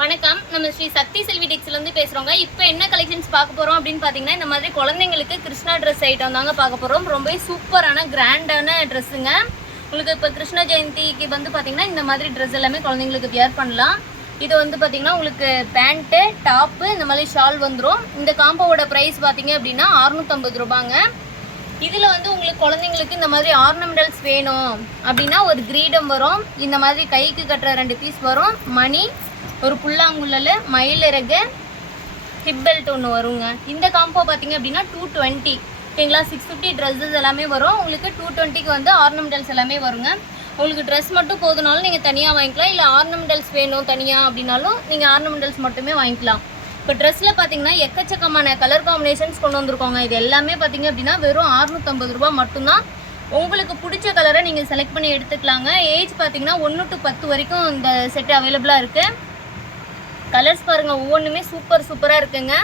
வணக்கம். நம்ம ஸ்ரீ சக்தி செல்வி டெக்ஸ்லேருந்து பேசுகிறோங்க இப்போ என்ன கலெக்ஷன்ஸ் பார்க்க போகிறோம் அப்படின்னு பார்த்தீங்கன்னா இந்த மாதிரி குழந்தைங்களுக்கு கிருஷ்ணா ட்ரெஸ் ஐட்டம் தாங்க பார்க்க போகிறோம் ரொம்பவே சூப்பரான கிராண்டான ட்ரெஸ்ஸுங்க உங்களுக்கு இப்போ கிருஷ்ண ஜெயந்திக்கு வந்து பார்த்தீங்கன்னா இந்த மாதிரி ட்ரெஸ் எல்லாமே குழந்தைங்களுக்கு வியர் பண்ணலாம். இது வந்து பார்த்தீங்கன்னா உங்களுக்கு பேண்ட்டு டாப்பு இந்த மாதிரி ஷால் வந்துடும் இந்த காம்போவோட ப்ரைஸ் பார்த்தீங்க அப்படின்னா அறுநூத்தம்பது ரூபாங்க. இதில் வந்து உங்களுக்கு குழந்தைங்களுக்கு இந்த மாதிரி ஆர்னமெண்டல்ஸ் வேணும் அப்படின்னா ஒரு கிரீடம் வரும். இந்த மாதிரி கைக்கு கட்டுற ரெண்டு பீஸ் வரும். மணி ஒரு புல்லாங்குழல் மயிலிறகு ஹிப் பெல்ட் ஒன்று வருங்க. இந்த காம்போ பார்த்தீங்க அப்படின்னா டூ டுவெண்ட்டி ஓகேங்களா? சிக்ஸ் ஃபிஃப்டி ட்ரெஸ்ஸஸ் எல்லாமே வரும். உங்களுக்கு டூ டுவெண்ட்டிக்கு வந்து ஆர்னமெண்டல்ஸ் எல்லாமே வருங்க. உங்களுக்கு ட்ரெஸ் மட்டும் போதுனாலும் நீங்கள் தனியாக வாங்கிக்கலாம். இல்லை ஆர்னமெண்டல்ஸ் வேணும் தனியாக அப்படின்னாலும் நீங்கள் ஆர்னமெண்டல்ஸ் மட்டுமே வாங்கிக்கலாம். இப்போ ட்ரெஸ்ஸில் பார்த்தீங்கன்னா எக்கச்சக்கமான கலர் காம்பினேஷன்ஸ் கொண்டு வந்திருக்கோங்க. இது எல்லாமே பார்த்தீங்க அப்படின்னா வெறும் அறுநூற்றம்பது ரூபா மட்டும்தான். உங்களுக்கு பிடிச்ச கலரை நீங்கள் செலக்ட் பண்ணி எடுத்துக்கலாங்க. ஏஜ் பார்த்தீங்கன்னா ஒன்று டு பத்து வரைக்கும் இந்த செட் அவைலபிளாக இருக்குது கலர்ஸ் பாருங்கள் ஒவ்வொன்றுமே சூப்பர் சூப்பராக இருக்குங்க.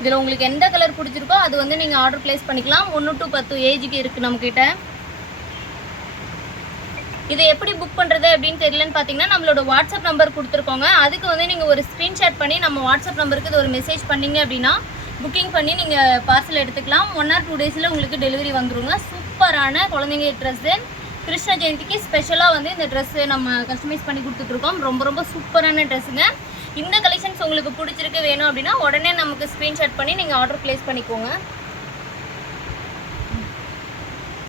இதில் உங்களுக்கு எந்த கலர் பிடிச்சிருக்கோ அது வந்து நீங்கள் ஆர்டர் ப்ளேஸ் பண்ணிக்கலாம். ஒன்று டு பத்து ஏஜுக்கு இருக்குது நம்மக்கிட்ட இது எப்படி புக் பண்ணுறது அப்படின்னு தெரியலன்னு பார்த்தீங்கன்னா நம்மளோட வாட்ஸ்அப் நம்பர் கொடுத்துருக்கோங்க. அதுக்கு வந்து நீங்கள் ஒரு ஸ்க்ரீன்ஷாட் பண்ணி நம்ம வாட்ஸ்அப் நம்பருக்கு இது ஒரு மெசேஜ் பண்ணீங்க அப்படின்னா புக்கிங் பண்ணி நீங்கள் பார்சல் எடுத்துக்கலாம். ஒன் ஆர் டூ டேஸில் உங்களுக்கு டெலிவரி வந்துருங்க. சூப்பரான குழந்தைங்க ட்ரெஸ்ஸு கிருஷ்ண ஜெயந்திக்கு ஸ்பெஷலாக வந்து இந்த ட்ரெஸ்ஸு நம்ம கஸ்டமைஸ் பண்ணி கொடுத்துட்ருக்கோம். ரொம்ப ரொம்ப சூப்பரான ட்ரெஸ்ஸுங்க இந்த கலெக்ஷன்ஸ் உங்களுக்கு பிடிச்சிருக்கு வேணும் அப்படின்னா உடனே நமக்கு ஸ்க்ரீன்ஷாட் பண்ணி நீங்கள் ஆர்டர் ப்ளேஸ் பண்ணிக்கோங்க.